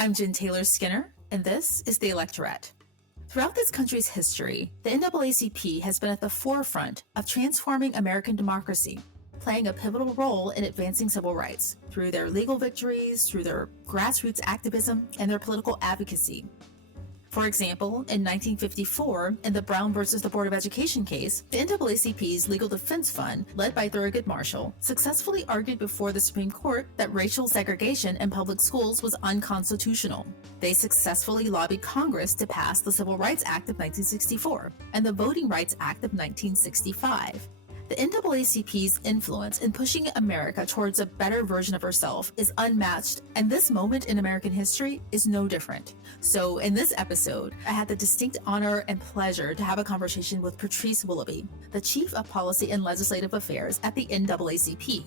I'm Jen Taylor Skinner, and this is The Electorate. Throughout this country's history, the NAACP has been at the forefront of transforming American democracy, playing a pivotal role in advancing civil rights through their legal victories, through their grassroots activism, and their political advocacy. For example, in 1954, in the Brown versus the Board of Education case, the NAACP's Legal Defense Fund, led by Thurgood Marshall, successfully argued before the Supreme Court that racial segregation in public schools was unconstitutional. They successfully lobbied Congress to pass the Civil Rights Act of 1964 and the Voting Rights Act of 1965. The NAACP's influence in pushing America towards a better version of herself is unmatched, and this moment in American history is no different. So, in this episode, I had the distinct honor and pleasure to have a conversation with Patrice Willoughby, the Chief of Policy and Legislative Affairs at the NAACP.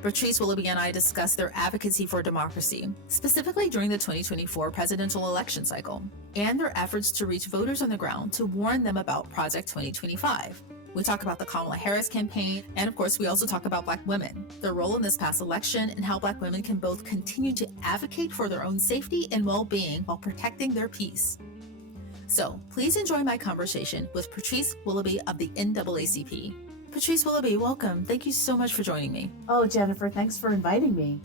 Patrice Willoughby and I discussed their advocacy for democracy, specifically during the 2024 presidential election cycle, and their efforts to reach voters on the ground to warn them about Project 2025. We talk about the Kamala Harris campaign, and of course, we also talk about Black women, their role in this past election, and how Black women can both continue to advocate for their own safety and well-being while protecting their peace. So please enjoy my conversation with Patrice Willoughby of the NAACP. Patrice Willoughby, welcome. Thank you so much for joining me. Oh, Jennifer, thanks for inviting me.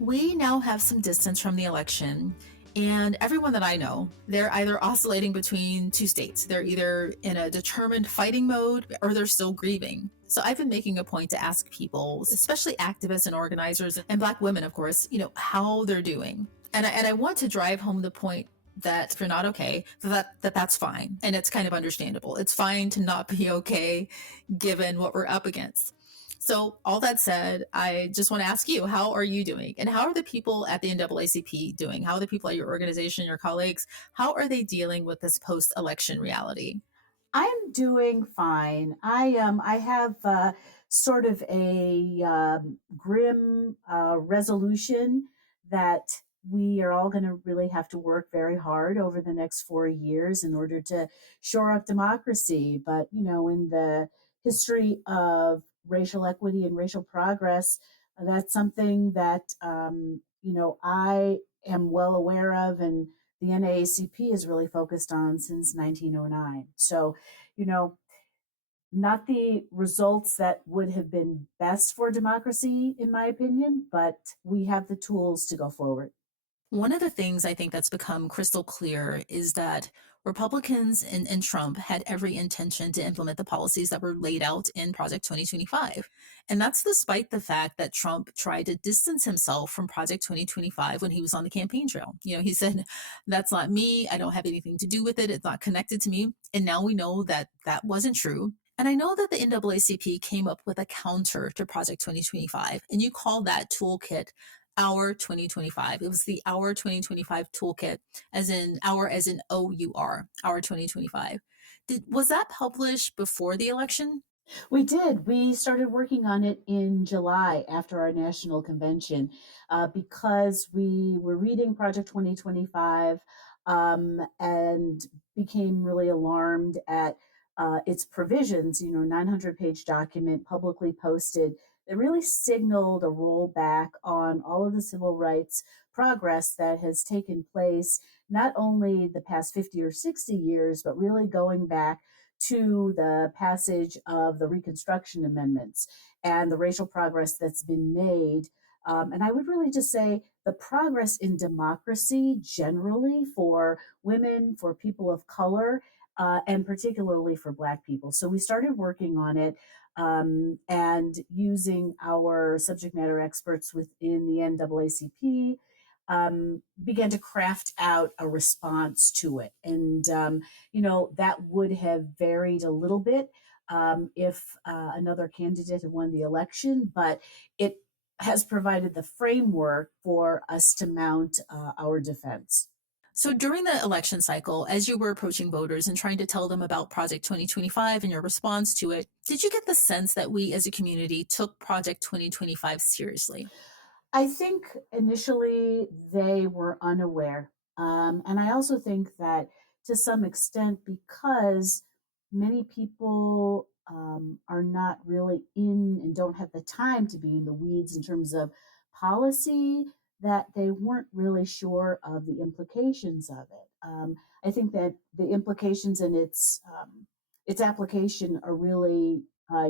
We now have some distance from the election, and everyone that I know, they're either oscillating between two states. They're either in a determined fighting mode or they're still grieving. So I've been making a point to ask people, especially activists and organizers and Black women, of course, how they're doing. And I want to drive home the point that if you're not okay, that's fine. And it's kind of understandable. It's fine to not be okay given what we're up against. So all that said, I just want to ask you, how are you doing? And how are the people at the NAACP doing? How are the people at your organization, your colleagues, how are they dealing with this post-election reality? I'm doing fine. I have sort of a grim resolution that we are all going to really have to work very hard over the next 4 years in order to shore up democracy. But, in the history of racial equity and racial progress, that's something that, I am well aware of, and the NAACP is really focused on since 1909. So, not the results that would have been best for democracy, in my opinion, but we have the tools to go forward. One of the things I think that's become crystal clear is that Republicans and Trump had every intention to implement the policies that were laid out in Project 2025. And that's despite the fact that Trump tried to distance himself from Project 2025 when he was on the campaign trail. He said, that's not me. I don't have anything to do with it. It's not connected to me. And now we know that that wasn't true. And I know that the NAACP came up with a counter to Project 2025, and you call that toolkit Our 2025. It was the Our 2025 toolkit, as in OUR, Our 2025. Was that published before the election? We did. We started working on it in July after our national convention because we were reading Project 2025 and became really alarmed at its provisions, 900-page document publicly posted that really signaled a rollback on all of the civil rights progress that has taken place, not only the past 50 or 60 years, but really going back to the passage of the Reconstruction Amendments and the racial progress that's been made. And I would really just say the progress in democracy generally for women, for people of color, and particularly for Black people. So we started working on it and using our subject matter experts within the NAACP, began to craft out a response to it. And, that would have varied a little bit if another candidate had won the election, but it has provided the framework for us to mount our defense. So during the election cycle, as you were approaching voters and trying to tell them about Project 2025 and your response to it, did you get the sense that we as a community took Project 2025 seriously? I think initially they were unaware. And I also think that to some extent, because many people are not really in and don't have the time to be in the weeds in terms of policy, that they weren't really sure of the implications of it. I think that the implications and its application are really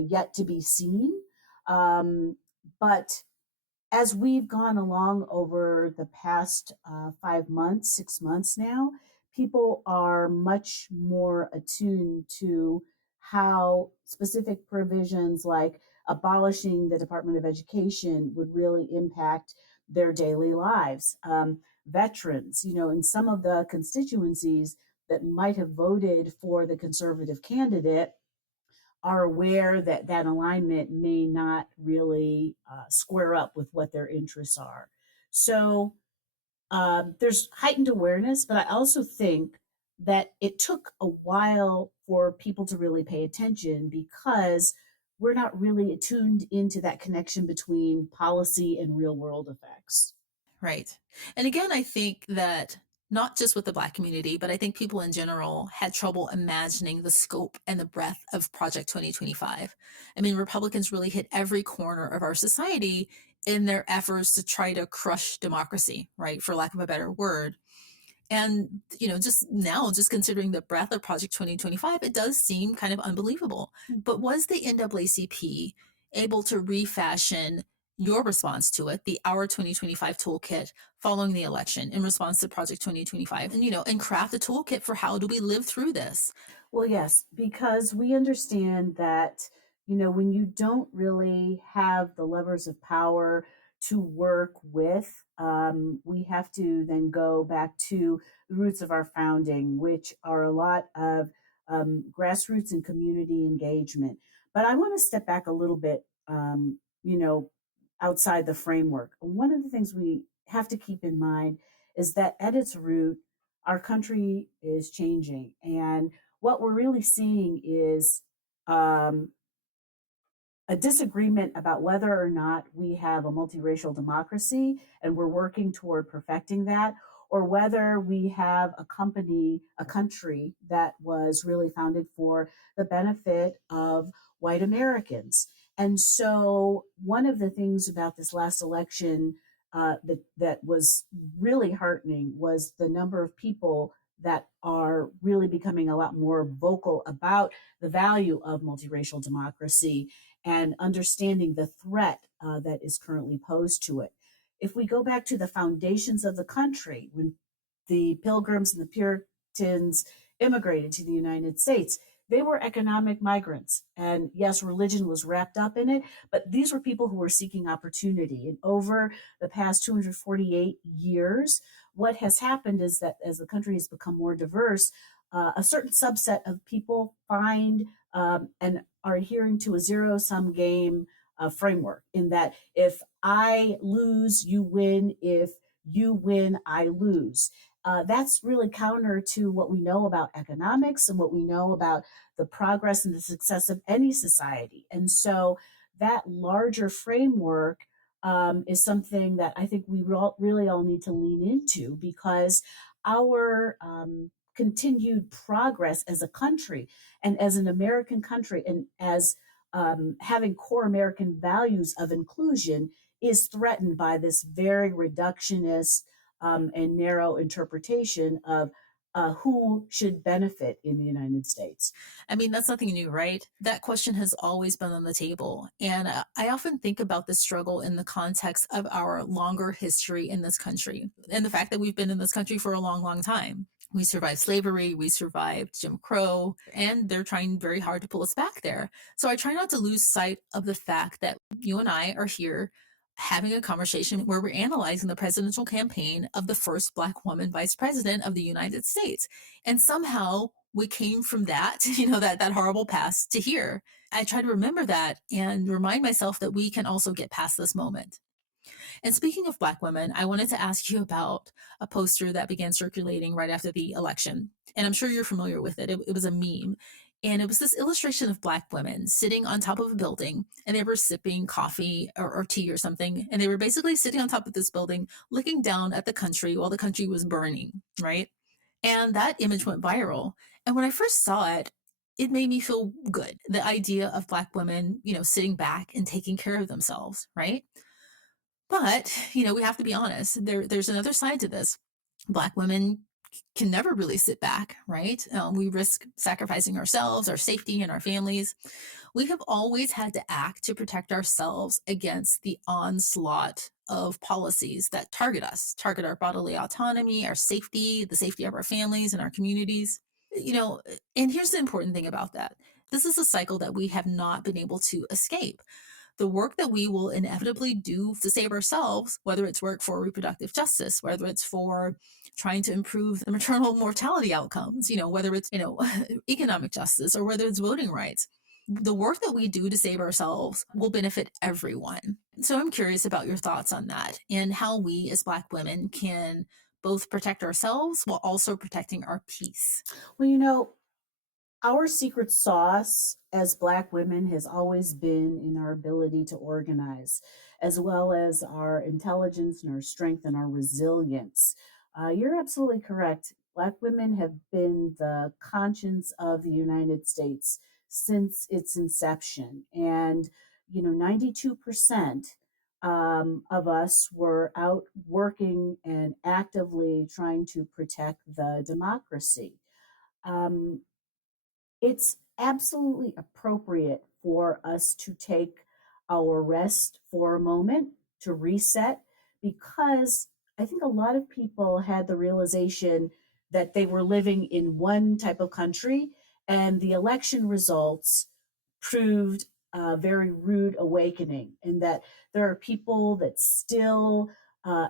yet to be seen. Um, but as we've gone along over the past 5 months, 6 months now, people are much more attuned to how specific provisions like abolishing the Department of Education would really impact their daily lives. Veterans, in some of the constituencies that might have voted for the conservative candidate are aware that that alignment may not really square up with what their interests are. So there's heightened awareness, but I also think that it took a while for people to really pay attention because we're not really attuned into that connection between policy and real world effects. Right. And again, I think that not just with the Black community, but I think people in general had trouble imagining the scope and the breadth of Project 2025. I mean, Republicans really hit every corner of our society in their efforts to try to crush democracy, right? For lack of a better word. And, just now, just considering the breadth of Project 2025, it does seem kind of unbelievable. But was the NAACP able to refashion your response to it, the Our 2025 toolkit following the election in response to Project 2025, and craft a toolkit for how do we live through this? Well, yes, because we understand that, when you don't really have the levers of power to work with, we have to then go back to the roots of our founding, which are a lot of grassroots and community engagement. But I want to step back a little bit, outside the framework. One of the things we have to keep in mind is that at its root, our country is changing. And what we're really seeing is um, a disagreement about whether or not we have a multiracial democracy and we're working toward perfecting that, or whether we have a country that was really founded for the benefit of white Americans. And so, one of the things about this last election that was really heartening was the number of people that are really becoming a lot more vocal about the value of multiracial democracy and understanding the threat that is currently posed to it. If we go back to the foundations of the country, when the Pilgrims and the Puritans immigrated to the United States, they were economic migrants. And yes, religion was wrapped up in it, but these were people who were seeking opportunity. And over the past 248 years, what has happened is that as the country has become more diverse, a certain subset of people find and are adhering to a zero sum game framework, in that if I lose, you win. If you win, I lose. That's really counter to what we know about economics and what we know about the progress and the success of any society. And so that larger framework is something that I think we really all need to lean into, because our continued progress as a country and as an American country and as having core American values of inclusion is threatened by this very reductionist and narrow interpretation of who should benefit in the United States. I mean, that's nothing new, right? That question has always been on the table. And I often think about this struggle in the context of our longer history in this country and the fact that we've been in this country for a long, long time. We survived slavery, we survived Jim Crow, and they're trying very hard to pull us back there. So I try not to lose sight of the fact that you and I are here having a conversation where we're analyzing the presidential campaign of the first Black woman vice president of the United States. And somehow we came from that, that horrible past to here. I try to remember that and remind myself that we can also get past this moment. And speaking of Black women, I wanted to ask you about a poster that began circulating right after the election. And I'm sure you're familiar with it. It was a meme. And it was this illustration of Black women sitting on top of a building, and they were sipping coffee or tea or something. And they were basically sitting on top of this building, looking down at the country while the country was burning, right? And that image went viral. And when I first saw it, it made me feel good. The idea of Black women, sitting back and taking care of themselves, right? But, we have to be honest. There's another side to this. Black women can never really sit back, right? We risk sacrificing ourselves, our safety, and our families. We have always had to act to protect ourselves against the onslaught of policies that target us, target our bodily autonomy, our safety, the safety of our families and our communities. You know, and here's the important thing about that. This is a cycle that we have not been able to escape. The work that we will inevitably do to save ourselves, whether it's work for reproductive justice, whether it's for trying to improve the maternal mortality outcomes, whether it's, economic justice or whether it's voting rights, the work that we do to save ourselves will benefit everyone. So I'm curious about your thoughts on that and how we as Black women can both protect ourselves while also protecting our peace. Well, our secret sauce as Black women has always been in our ability to organize, as well as our intelligence and our strength and our resilience. You're absolutely correct. Black women have been the conscience of the United States since its inception. And, 92% of us were out working and actively trying to protect the democracy. Um, it's absolutely appropriate for us to take our rest for a moment to reset because I think a lot of people had the realization that they were living in one type of country and the election results proved a very rude awakening, and that there are people that still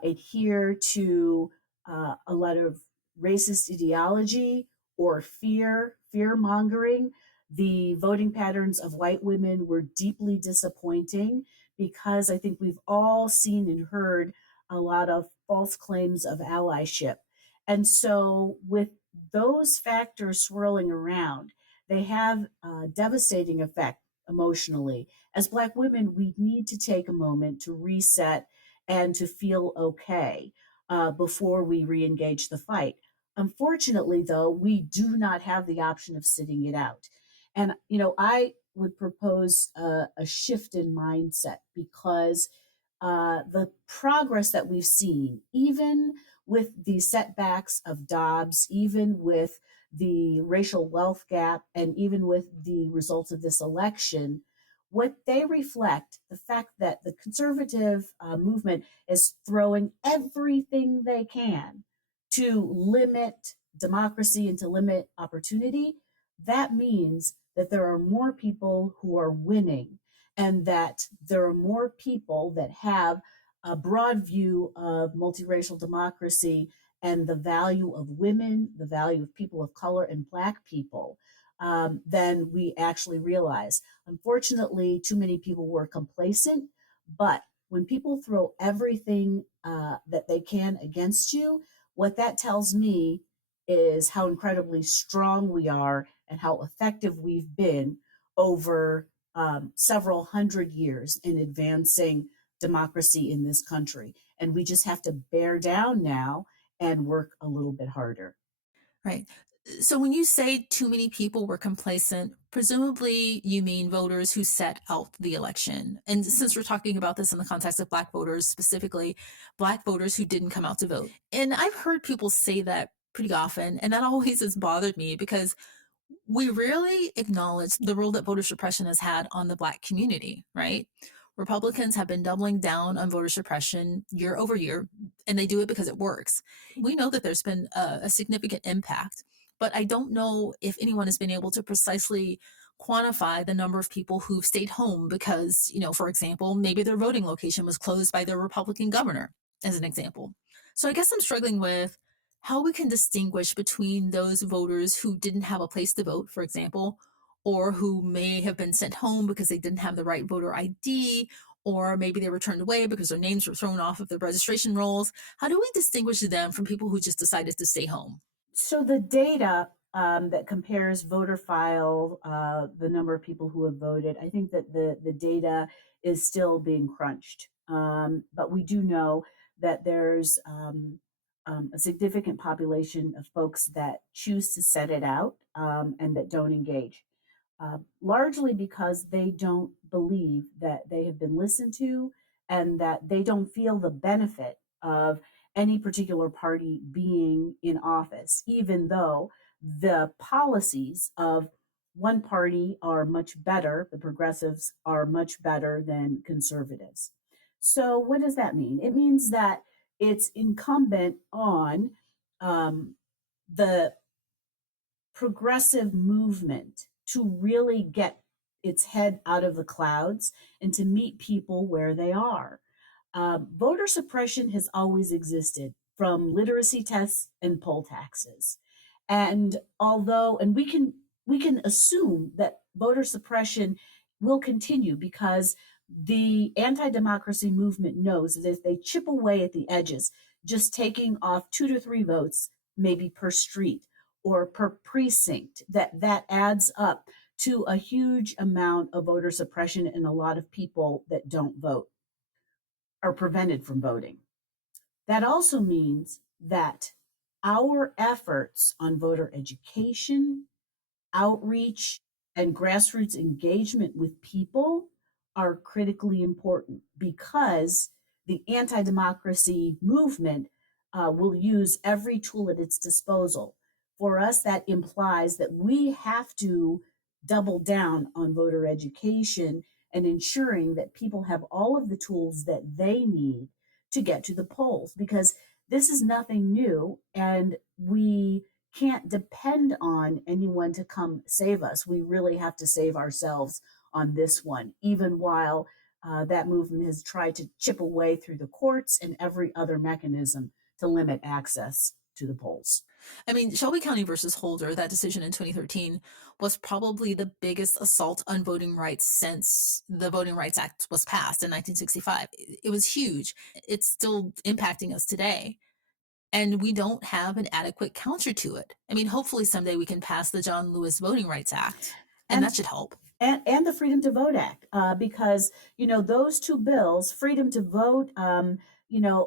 adhere to a lot of racist ideology or fear mongering. The voting patterns of white women were deeply disappointing because I think we've all seen and heard a lot of false claims of allyship. And so, with those factors swirling around, they have a devastating effect emotionally. As Black women, we need to take a moment to reset and to feel okay before we re engage the fight. Unfortunately, though, we do not have the option of sitting it out. And, I would propose a shift in mindset because the progress that we've seen, even with the setbacks of Dobbs, even with the racial wealth gap, and even with the results of this election, what they reflect, the fact that the conservative movement is throwing everything they can to limit democracy and to limit opportunity, that means that there are more people who are winning and that there are more people that have a broad view of multiracial democracy and the value of women, the value of people of color and Black people than we actually realize. Unfortunately, too many people were complacent, but when people throw everything that they can against you, what that tells me is how incredibly strong we are and how effective we've been over several hundred years in advancing democracy in this country. And we just have to bear down now and work a little bit harder. Right. So when you say too many people were complacent, presumably you mean voters who set out the election. And since we're talking about this in the context of Black voters, specifically Black voters who didn't come out to vote. And I've heard people say that pretty often, and that always has bothered me because we rarely acknowledge the role that voter suppression has had on the Black community, right? Republicans have been doubling down on voter suppression year over year, and they do it because it works. We know that there's been a significant impact, but I don't know if anyone has been able to precisely quantify the number of people who've stayed home because, for example, maybe their voting location was closed by their Republican governor, as an example. So I guess I'm struggling with how we can distinguish between those voters who didn't have a place to vote, for example, or who may have been sent home because they didn't have the right voter ID, or maybe they were turned away because their names were thrown off of the registration rolls. How do we distinguish them from people who just decided to stay home? So the data that compares voter file, the number of people who have voted, I think that the data is still being crunched. But we do know that there's a significant population of folks that choose to set it out and that don't engage, largely because they don't believe that they have been listened to and that they don't feel the benefit of any particular party being in office, even though the policies of one party are much better, the progressives are much better than conservatives. So, what does that mean? It means that it's incumbent on the progressive movement to really get its head out of the clouds and to meet people where they are. Voter suppression has always existed from literacy tests and poll taxes. And we can assume that voter suppression will continue because the anti-democracy movement knows that if they chip away at the edges, just taking off 2 to 3 votes, maybe per street or per precinct, that adds up to a huge amount of voter suppression and a lot of people that don't vote are prevented from voting. That also means that our efforts on voter education, outreach, and grassroots engagement with people are critically important because the anti democracy movement will use every tool at its disposal. For us, that implies that we have to double down on voter education and ensuring that people have all of the tools that they need to get to the polls because this is nothing new and we can't depend on anyone to come save us. We really have to save ourselves on this one, even while that movement has tried to chip away through the courts and every other mechanism to limit access to the polls. I mean, Shelby County versus Holder, that decision in 2013 was probably the biggest assault on voting rights since the Voting Rights Act was passed in 1965. It was huge. It's still impacting us today. And we don't have an adequate counter to it. I mean, hopefully someday we can pass the John Lewis Voting Rights Act, and And that should help. and the Freedom to Vote Act, because those two bills, Freedom to Vote,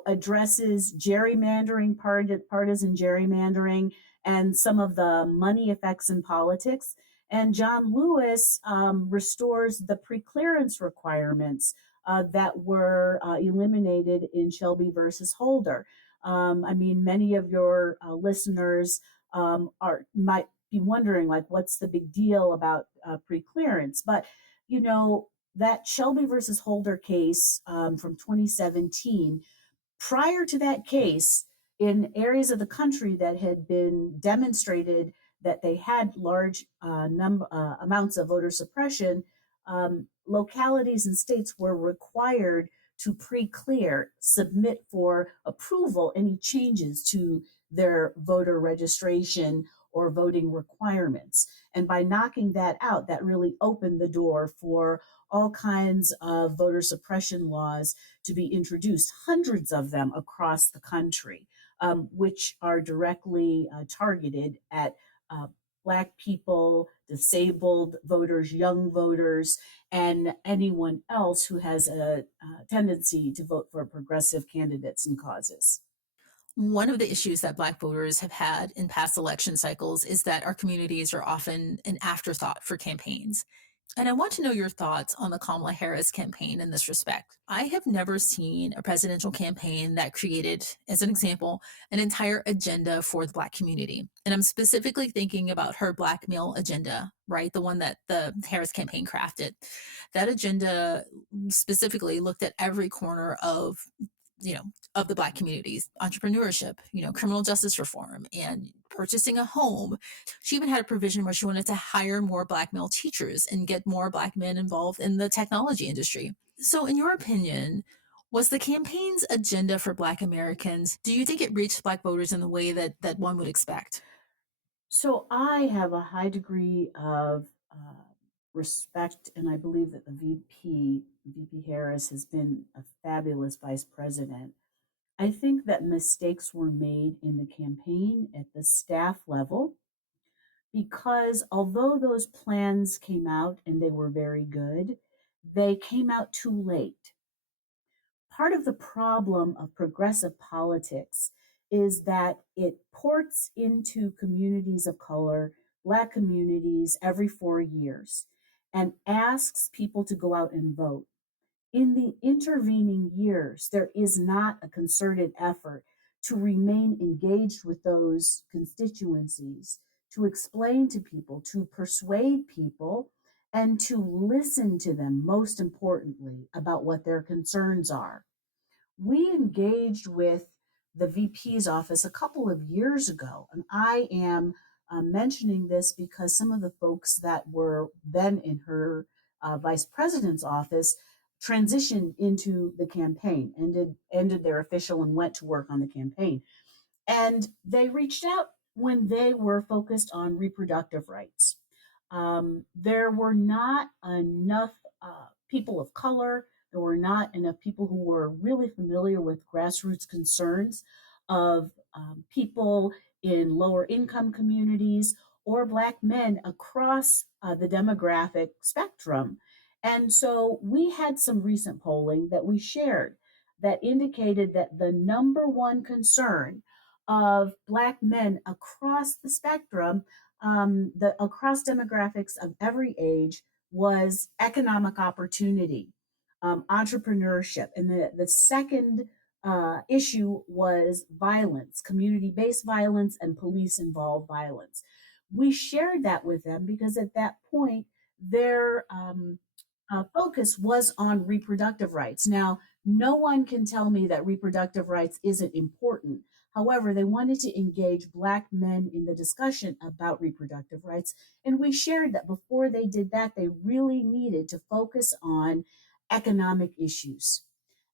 addresses gerrymandering, partisan gerrymandering, and some of the money effects in politics. And John Lewis restores the preclearance requirements that were eliminated in Shelby versus Holder. I mean, many of your listeners might be wondering, like, what's the big deal about preclearance? But that Shelby versus Holder case from 2017. Prior to that case, in areas of the country that had been demonstrated that they had large amounts of voter suppression, localities and states were required to pre-clear, submit for approval any changes to their voter registration or voting requirements. And by knocking that out, that really opened the door for all kinds of voter suppression laws to be introduced, hundreds of them across the country, which are directly targeted at Black people, disabled voters, young voters, and anyone else who has a tendency to vote for progressive candidates and causes. One of the issues that Black voters have had in past election cycles is that our communities are often an afterthought for campaigns. And I want to know your thoughts on the Kamala Harris campaign in this respect. I have never seen a presidential campaign that created, as an example, an entire agenda for the Black community. And I'm specifically thinking about her Black male agenda, right? The one that the Harris campaign crafted. That agenda specifically looked at every corner of the Black communities, entrepreneurship, criminal justice reform, and purchasing a home. She even had a provision where she wanted to hire more Black male teachers and get more Black men involved in the technology industry. So, in your opinion, was the campaign's agenda for Black Americans, do you think it reached Black voters in the way that one would expect? So I have a high degree of respect, and I believe that the VP Harris, has been a fabulous vice president. I think that mistakes were made in the campaign at the staff level because although those plans came out and they were very good, they came out too late. Part of the problem of progressive politics is that it ports into communities of color, Black communities, every 4 years and asks people to go out and vote. In the intervening years, there is not a concerted effort to remain engaged with those constituencies, to explain to people, to persuade people, and to listen to them, most importantly, about what their concerns are. We engaged with the VP's office a couple of years ago, and I am mentioning this because some of the folks that were then in her vice president's office transitioned into the campaign, ended their official and went to work on the campaign. And they reached out when they were focused on reproductive rights. There were not enough people of color, there were not enough people who were really familiar with grassroots concerns of people in lower income communities or Black men across the demographic spectrum. And so we had some recent polling that we shared that indicated that the number one concern of Black men across the spectrum, across demographics of every age, was economic opportunity, entrepreneurship. And the second issue was violence, community based violence, and police involved violence. We shared that with them because at that point, their focus was on reproductive rights. Now, no one can tell me that reproductive rights isn't important. However, they wanted to engage Black men in the discussion about reproductive rights. And we shared that before they did that, they really needed to focus on economic issues.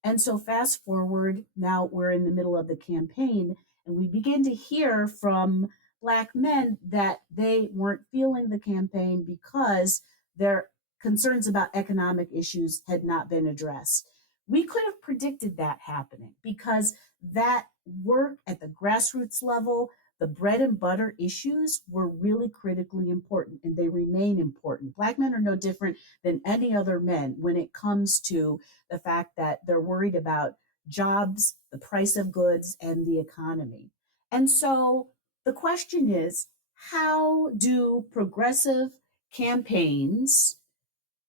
And so, fast forward, now we're in the middle of the campaign, and we begin to hear from Black men that they weren't feeling the campaign because their concerns about economic issues had not been addressed. We could have predicted that happening because that work at the grassroots level, the bread and butter issues were really critically important and they remain important. Black men are no different than any other men when it comes to the fact that they're worried about jobs, the price of goods, and the economy. And so the question is, how do progressive campaigns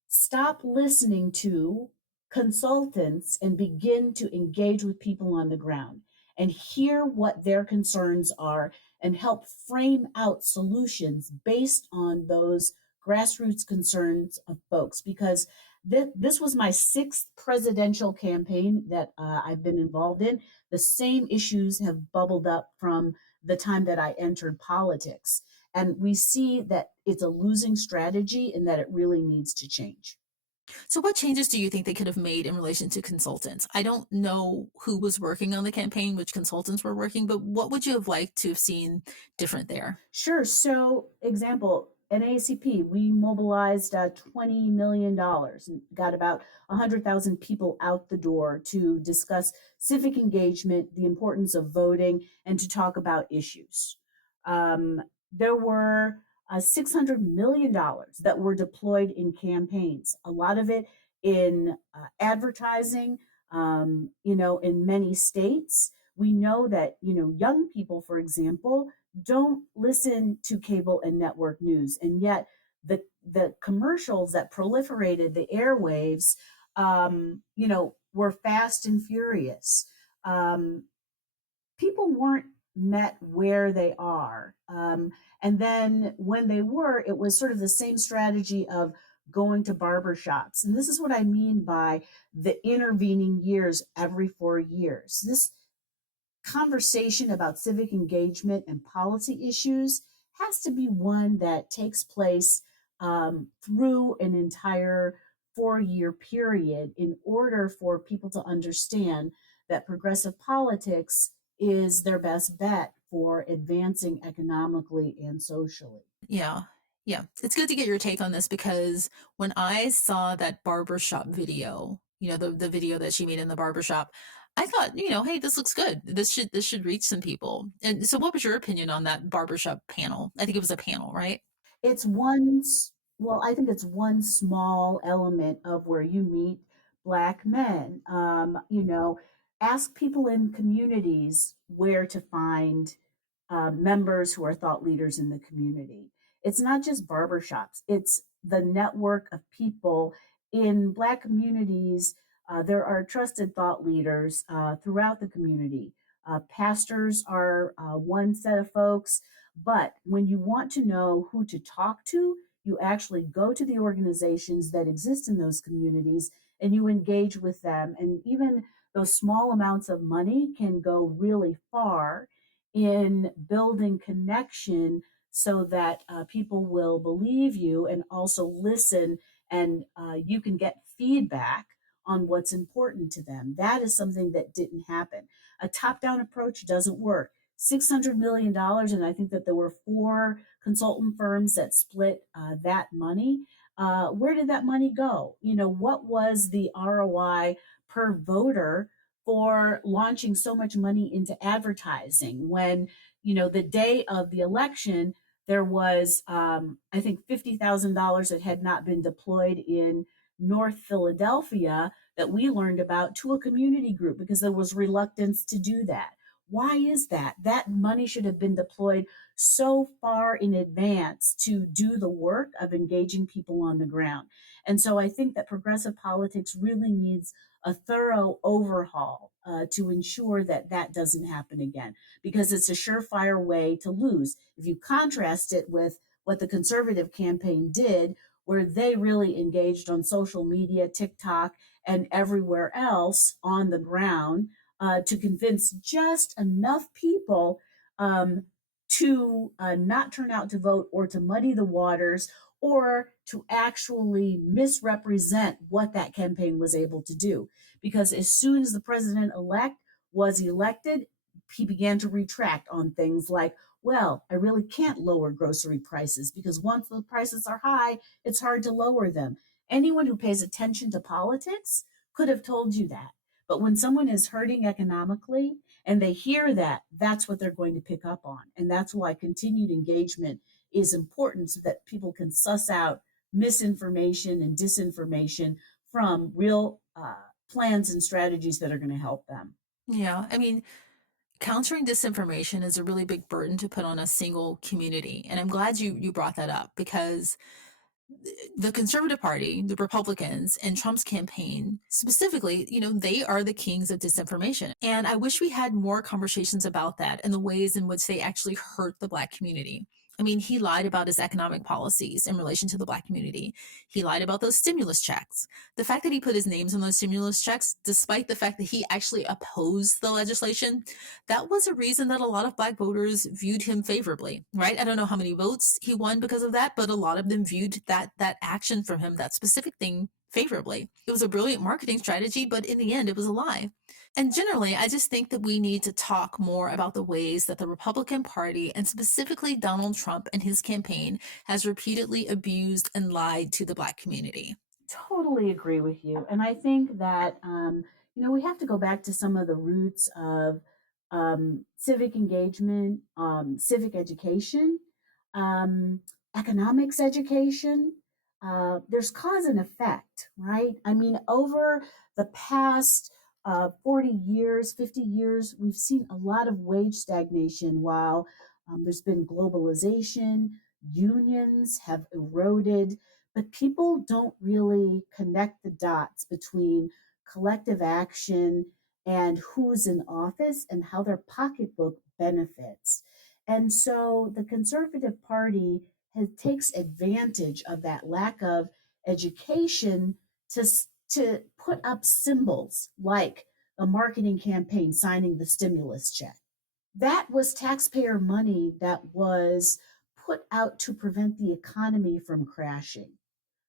stop listening to consultants and begin to engage with people on the ground and hear what their concerns are and help frame out solutions based on those grassroots concerns of folks? Because this was my sixth presidential campaign that I've been involved in. The same issues have bubbled up from the time that I entered politics. And we see that it's a losing strategy and that it really needs to change. So, what changes do you think they could have made in relation to consultants? I don't know who was working on the campaign, which consultants were working, but what would you have liked to have seen different there? Sure. So, example, NAACP, we mobilized $20 million and got about 100,000 people out the door to discuss civic engagement, the importance of voting, and to talk about issues. There were $600 million that were deployed in campaigns, a lot of it in advertising, in many states. We know that, young people, for example, don't listen to cable and network news. And yet the commercials that proliferated the airwaves, were fast and furious. People weren't met where they are. And then when they were, it was sort of the same strategy of going to barber shops. And this is what I mean by the intervening years every 4 years. This conversation about civic engagement and policy issues has to be one that takes place through an entire 4 year period in order for people to understand that progressive politics is their best bet for advancing economically and socially. Yeah. Yeah. It's good to get your take on this because when I saw that barbershop video, the video that she made in the barbershop, I thought, hey, this looks good. This should reach some people. And so what was your opinion on that barbershop panel? I think it was a panel, right? It's one, well, I think it's one small element of where you meet Black men. Ask people in communities where to find members who are thought leaders in the community. It's not just barbershops, it's the network of people in Black communities There are trusted thought leaders throughout the community. Pastors are one set of folks, but when you want to know who to talk to, you actually go to the organizations that exist in those communities and you engage with them. And even those small amounts of money can go really far in building connection so that people will believe you and also listen, and you can get feedback on what's important to them. That is something that didn't happen. A top down approach doesn't work. $600 million, dollars, and I think that there were four consultant firms that split that money. Where did that money go? What was the ROI per voter for launching so much money into advertising when, the day of the election, there was, I think, $50,000 that had not been deployed in North Philadelphia that we learned about to a community group because there was reluctance to do that. Why is that? That money should have been deployed so far in advance to do the work of engaging people on the ground. And so I think that progressive politics really needs a thorough overhaul to ensure that that doesn't happen again, because it's a surefire way to lose. If you contrast it with what the conservative campaign did, where they really engaged on social media, TikTok, and everywhere else on the ground to convince just enough people to not turn out to vote or to muddy the waters or to actually misrepresent what that campaign was able to do. Because as soon as the president elect was elected, he began to retract on things like, well, I really can't lower grocery prices because once the prices are high, it's hard to lower them. Anyone who pays attention to politics could have told you that. But when someone is hurting economically and they hear that, that's what they're going to pick up on. And that's why continued engagement is important so that people can suss out misinformation and disinformation from real plans and strategies that are going to help them. Yeah, I mean, countering disinformation is a really big burden to put on a single community. And I'm glad you brought that up because the conservative party, the Republicans, and Trump's campaign specifically, they are the kings of disinformation. And I wish we had more conversations about that and the ways in which they actually hurt the Black community. I mean, he lied about his economic policies in relation to the Black community. He lied about those stimulus checks. The fact that he put his names on those stimulus checks, despite the fact that he actually opposed the legislation, that was a reason that a lot of Black voters viewed him favorably, right? I don't know how many votes he won because of that, but a lot of them viewed that action from him, that specific thing, favorably. It was a brilliant marketing strategy, but in the end, it was a lie. And generally, I just think that we need to talk more about the ways that the Republican Party, and specifically Donald Trump and his campaign, has repeatedly abused and lied to the Black community. Totally agree with you. And I think that, we have to go back to some of the roots of civic engagement, civic education, um, economics education. There's cause and effect, right? I mean, over the past 40 years, 50 years, we've seen a lot of wage stagnation while there's been globalization, unions have eroded, but people don't really connect the dots between collective action and who's in office and how their pocketbook benefits. And so the Conservative Party takes advantage of that lack of education to, to put up symbols like the marketing campaign signing the stimulus check. That was taxpayer money that was put out to prevent the economy from crashing.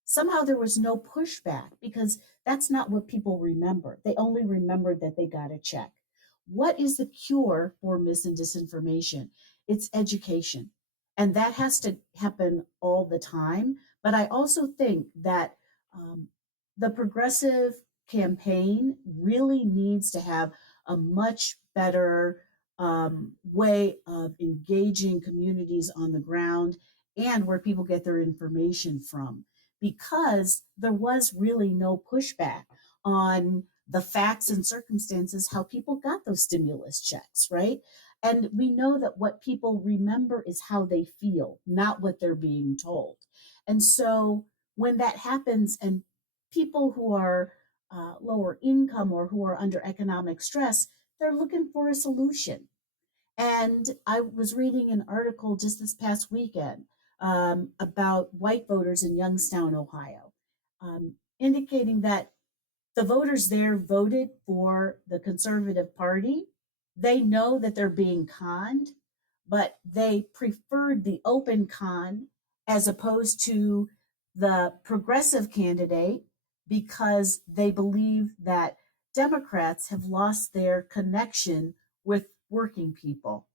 Somehow there was no pushback because that's not what people remember. They only remembered that they got a check. What is the cure for mis and disinformation? It's education. And that has to happen all the time. But I also think that um, the progressive campaign really needs to have a much better way of engaging communities on the ground and where people get their information from, because there was really no pushback on the facts and circumstances how people got those stimulus checks, right? And we know that what people remember is how they feel, not what they're being told. And so when that happens and people who are lower income or who are under economic stress, they're looking for a solution. And I was reading an article just this past weekend about white voters in Youngstown, Ohio, indicating that the voters there voted for the Conservative Party. They know that they're being conned, but they preferred the open con as opposed to the progressive candidate because they believe that Democrats have lost their connection with working people.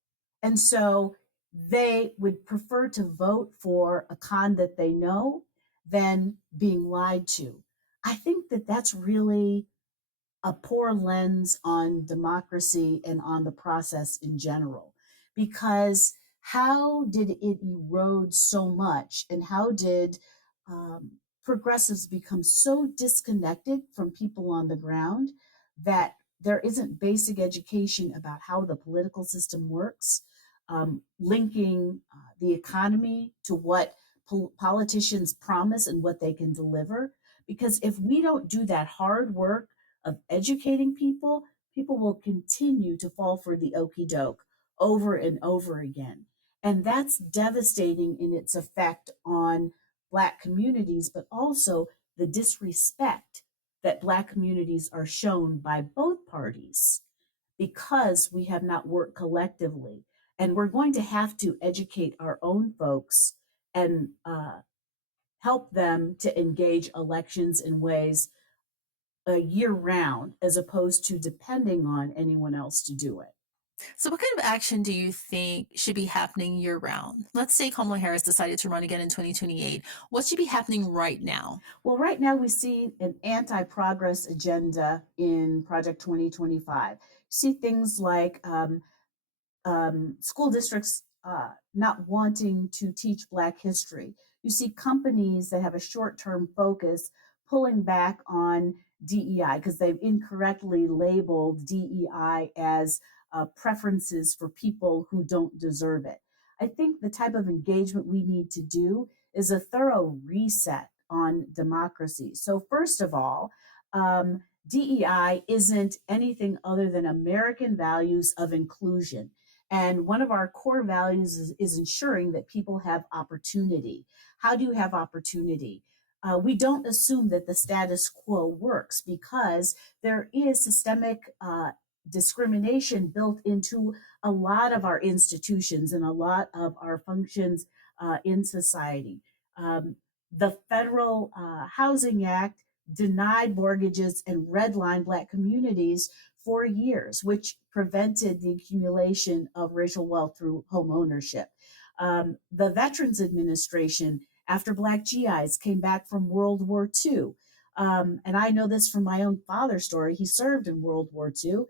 And so they would prefer to vote for a con that they know than being lied to. I think that that's really a poor lens on democracy and on the process in general. Because how did it erode so much, and how did progressives become so disconnected from people on the ground that there isn't basic education about how the political system works, linking the economy to what politicians promise and what they can deliver? Because if we don't do that hard work of educating people, people will continue to fall for the okey doke over and over again. And that's devastating in its effect on Black communities, but also the disrespect that Black communities are shown by both parties because we have not worked collectively. And we're going to have to educate our own folks and help them to engage elections in ways year round as opposed to depending on anyone else to do it. So, what kind of action do you think should be happening year round? Let's say Kamala Harris decided to run again in 2028. What should be happening right now? Well, right now we see an anti progress agenda in Project 2025. See things like school districts not wanting to teach Black history. You see companies that have a short term focus pulling back on DEI because they've incorrectly labeled DEI as preferences for people who don't deserve it. I think the type of engagement we need to do is a thorough reset on democracy. So, first of all, DEI isn't anything other than American values of inclusion. And one of our core values is ensuring that people have opportunity. How do you have opportunity? We don't assume that the status quo works because there is systemic discrimination built into a lot of our institutions and a lot of our functions in society. The Federal Housing Act denied mortgages and redlined Black communities for years, which prevented the accumulation of racial wealth through home ownership. The Veterans Administration, after Black GIs came back from World War II, and I know this from my own father's story, he served in World War II,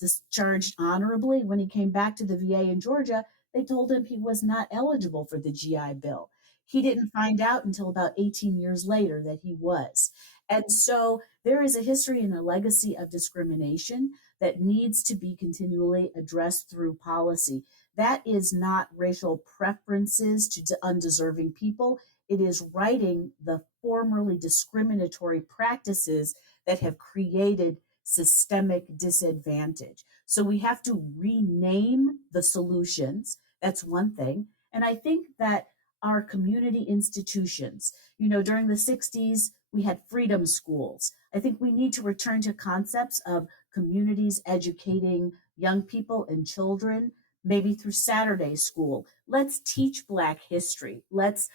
discharged honorably. When he came back to the VA in Georgia, they told him he was not eligible for the GI Bill. He didn't find out until about 18 years later that he was. And so there is a history and a legacy of discrimination that needs to be continually addressed through policy. That is not racial preferences to undeserving people. It is righting the formerly discriminatory practices that have created systemic disadvantage. So we have to rename the solutions. That's one thing. And I think that our community institutions, during the 60s, we had freedom schools. I think we need to return to concepts of communities educating young people and children, maybe through Saturday school. Let's teach Black history. Let's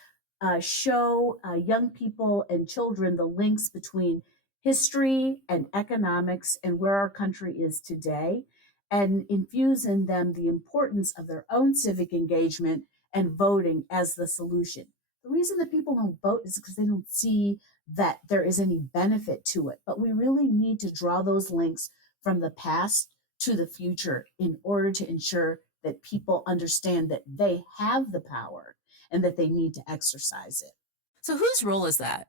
show young people and children the links between history and economics and where our country is today, and infuse in them the importance of their own civic engagement and voting as the solution. The reason that people don't vote is because they don't see that there is any benefit to it. But we really need to draw those links from the past to the future in order to ensure that people understand that they have the power and that they need to exercise it. So, whose role is that?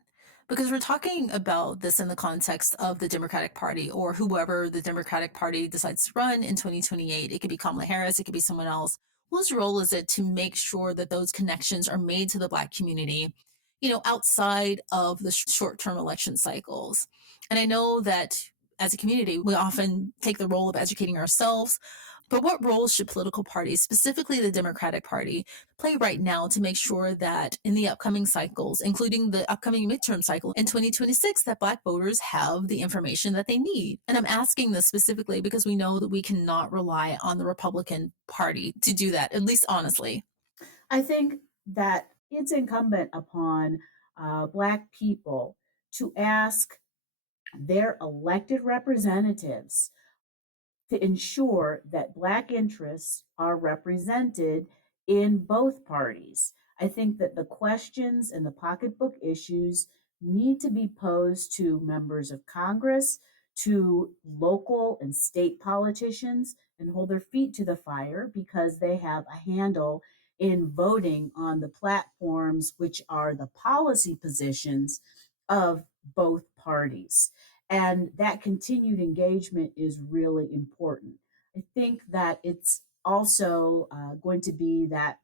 Because we're talking about this in the context of the Democratic Party or whoever the Democratic Party decides to run in 2028. It could be Kamala Harris, it could be someone else. Whose role is it to make sure that those connections are made to the Black community? outside of the short-term election cycles. And I know that as a community, we often take the role of educating ourselves, but what roles should political parties, specifically the Democratic Party, play right now to make sure that in the upcoming cycles, including the upcoming midterm cycle in 2026, that Black voters have the information that they need? And I'm asking this specifically because we know that we cannot rely on the Republican Party to do that, at least honestly. I think that it's incumbent upon Black people to ask their elected representatives to ensure that Black interests are represented in both parties. I think that the questions and the pocketbook issues need to be posed to members of Congress, to local and state politicians, and hold their feet to the fire because they have a handle in voting on the platforms, which are the policy positions of both parties. And that continued engagement is really important. I think that it's also going to be that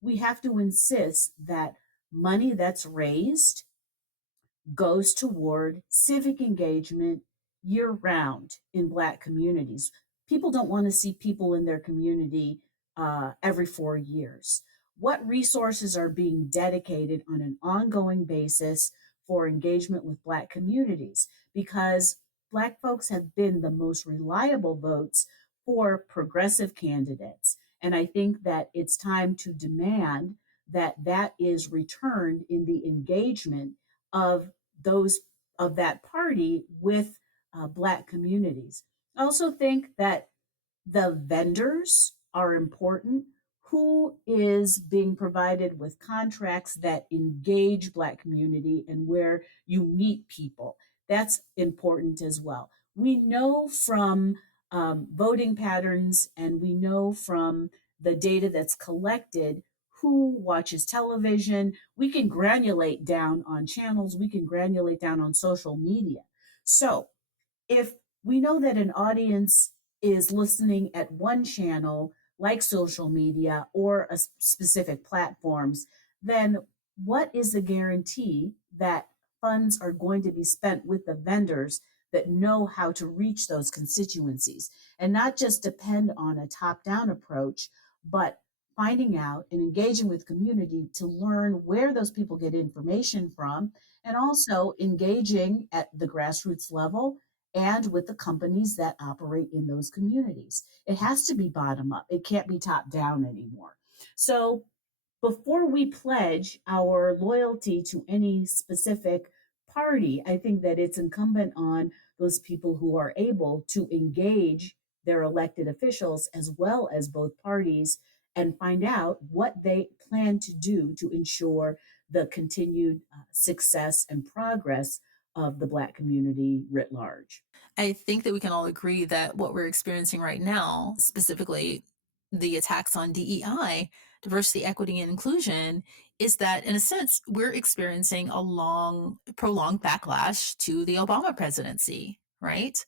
we have to insist that money that's raised goes toward civic engagement year round in Black communities. People don't want to see people in their community every 4 years. What resources are being dedicated on an ongoing basis for engagement with Black communities? Because Black folks have been the most reliable votes for progressive candidates. And I think that it's time to demand that that is returned in the engagement of those of that party with Black communities. I also think that the vendors are important. Who is being provided with contracts that engage Black community and where you meet people? That's important as well. We know from voting patterns and we know from the data that's collected who watches television. We can granulate down on channels, we can granulate down on social media. So if we know that an audience is listening at one channel, like social media or a specific platforms, then what is the guarantee that funds are going to be spent with the vendors that know how to reach those constituencies and not just depend on a top down approach, but finding out and engaging with community to learn where those people get information from, and also engaging at the grassroots level and with the companies that operate in those communities. It has to be bottom up, it can't be top down anymore. So before we pledge our loyalty to any specific party, I think that it's incumbent on those people who are able to engage their elected officials as well as both parties and find out what they plan to do to ensure the continued success and progress of the Black community writ large. I think that we can all agree that what we're experiencing right now, specifically the attacks on DEI, diversity, equity, and inclusion, is that in a sense, we're experiencing a prolonged backlash to the Obama presidency, right?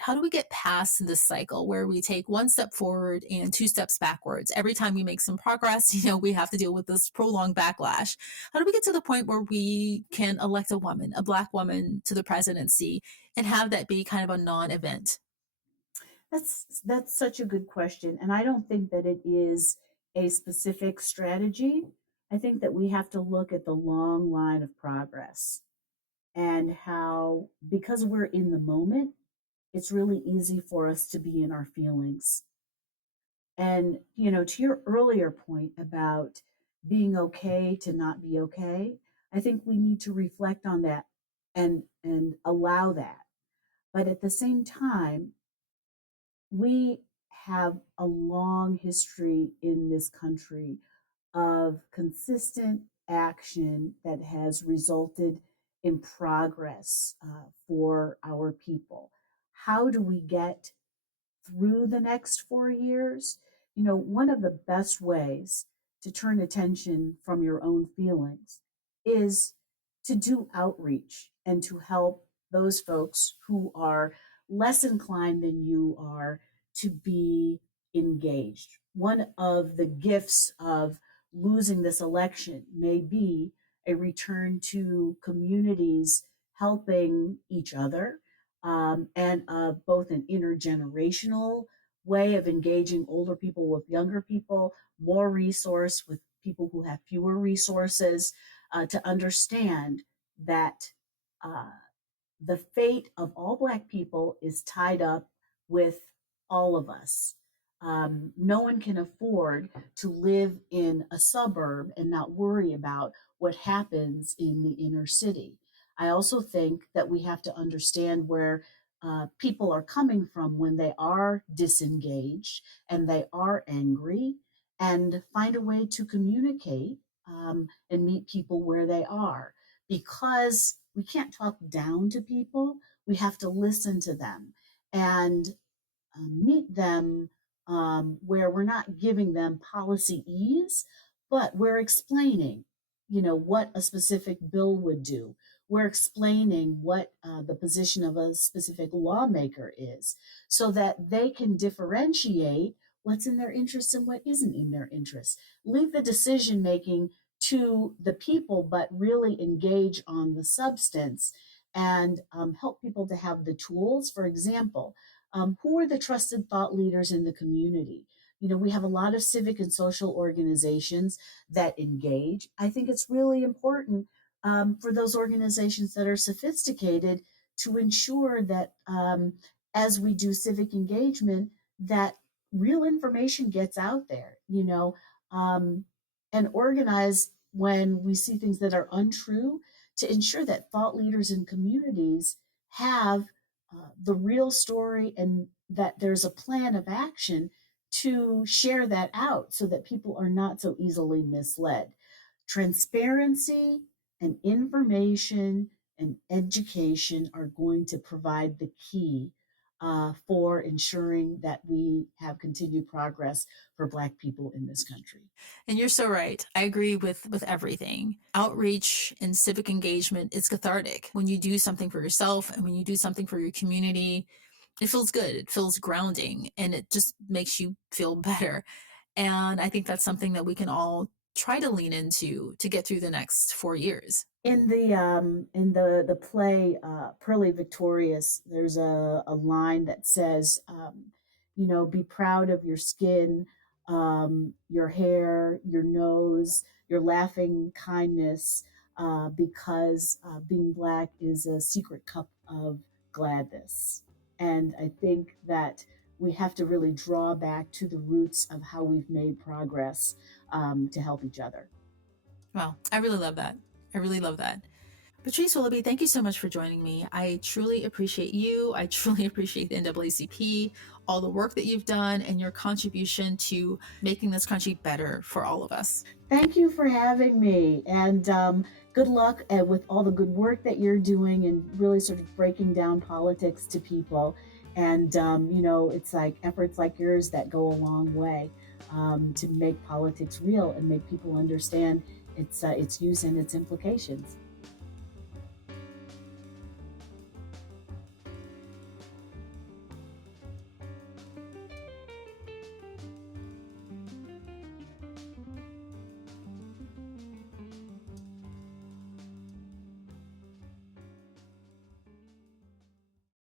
How do we get past this cycle where we take one step forward and two steps backwards? Every time we make some progress, we have to deal with this prolonged backlash. How do we get to the point where we can elect a woman, a Black woman, to the presidency and have that be kind of a non-event? That's such a good question, and I don't think that it is a specific strategy. I think that we have to look at the long line of progress and how, because we're in the moment, it's really easy for us to be in our feelings. And to your earlier point about being okay to not be okay, I think we need to reflect on that and allow that. But at the same time, we have a long history in this country of consistent action that has resulted in progress for our people. How do we get through the next 4 years? One of the best ways to turn attention from your own feelings is to do outreach and to help those folks who are less inclined than you are to be engaged. One of the gifts of losing this election may be a return to communities helping each other, and both an intergenerational way of engaging older people with younger people, more resource with people who have fewer resources, to understand that uh, the fate of all Black people is tied up with all of us. No one can afford to live in a suburb and not worry about what happens in the inner city. I also think that we have to understand where people are coming from when they are disengaged and they are angry, and find a way to communicate, and meet people where they are, because we can't talk down to people. We have to listen to them and meet them where we're not giving them policy ease, but we're explaining, what a specific bill would do. We're explaining what the position of a specific lawmaker is, so that they can differentiate what's in their interest and what isn't in their interest. Leave the decision making to the people, but really engage on the substance, and help people to have the tools. For example, who are the trusted thought leaders in the community? We have a lot of civic and social organizations that engage. I think it's really important for those organizations that are sophisticated to ensure that, as we do civic engagement, that real information gets out there, and organize when we see things that are untrue, to ensure that thought leaders in communities have the real story, and that there's a plan of action to share that out so that people are not so easily misled. Transparency and information and education are going to provide the key for ensuring that we have continued progress for Black people in this country. And you're so right. I agree with everything. Outreach and civic engagement is cathartic. When you do something for yourself and when you do something for your community, it feels good. It feels grounding and it just makes you feel better. And I think that's something that we can all try to lean into to get through the next 4 years. In the play Pearly Victorious, there's a line that says, be proud of your skin, your hair, your nose, your laughing kindness, because being Black is a secret cup of gladness. And I think that we have to really draw back to the roots of how we've made progress, to help each other. Wow, I really love that. I really love that. Patrice Willoughby, thank you so much for joining me. I truly appreciate you. I truly appreciate the NAACP, all the work that you've done, and your contribution to making this country better for all of us. Thank you for having me, and good luck with all the good work that you're doing, and really sort of breaking down politics to people. And it's like efforts like yours that go a long way, to make politics real and make people understand its use and its implications.